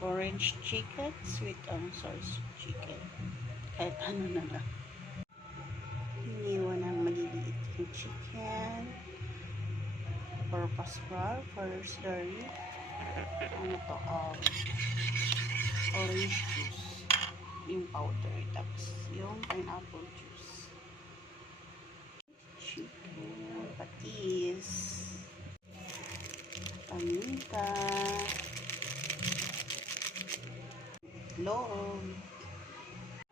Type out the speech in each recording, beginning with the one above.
Orange chicken, sweet and sour chicken. Kahit ano na lang. Iniwan ng maliliit yung chicken. Purpose flour, colors dairy. Ano to? Orange juice. Yung powder. Tapos yung pineapple juice. Chicken, patis. Paminta. Loob.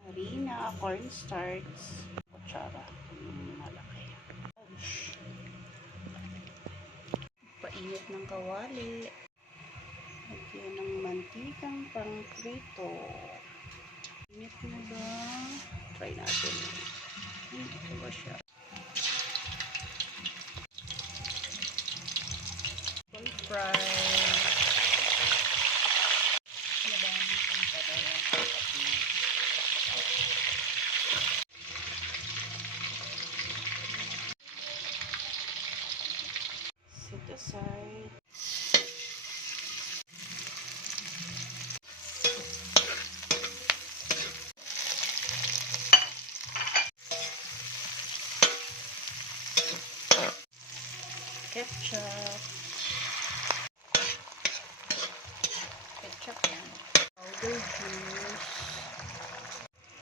Harina, cornstarch. Kutsara. Malaki. Painit ng kawali. Lagyan ng mantikang pang-prito. Init na ba? Try natin. Ito ba siya? Full fry. Madami ang padayan. Set aside. Ketchup. Ketchup yan. Powder juice.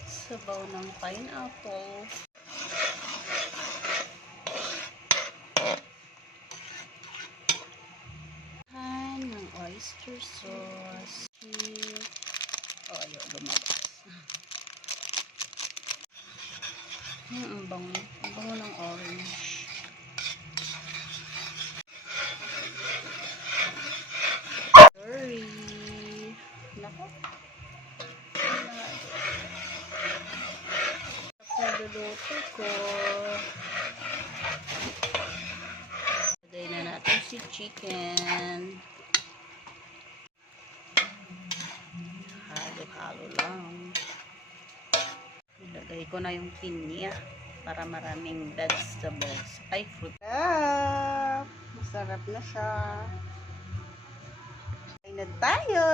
Sabaw ng pineapple. Ng oyster sauce. Oh, ayaw lumabas. Ang bango. Ang bango ng orange. Curry. Nako. Nagluluto ko. Lagay na natin si chicken. Halo-halo lang. Ilagay ko na yung pinya para maraming vegetables. Ay, fruit. Masarap na siya. Kain na tayo.